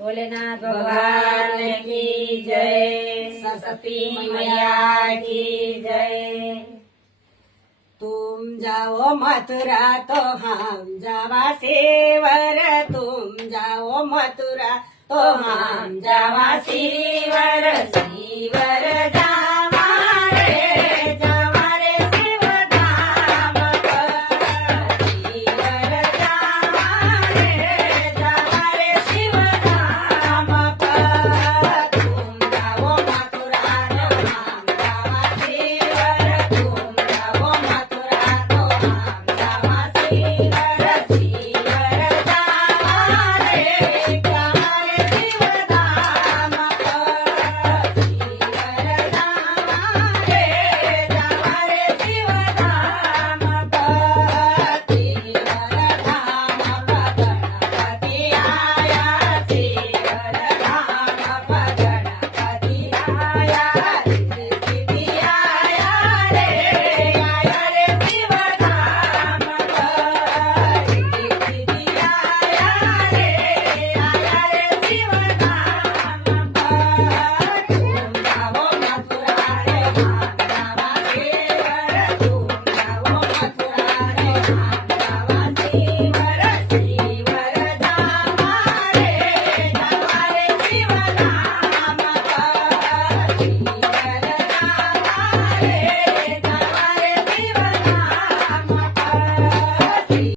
भोलेनाथ भगवान की जय, सरस्वती मैया की जय। तुम जाओ मथुरा तो हम जावा सेवर, तुम जाओ मथुरा तो हम जावा श्रीवर श्रीवर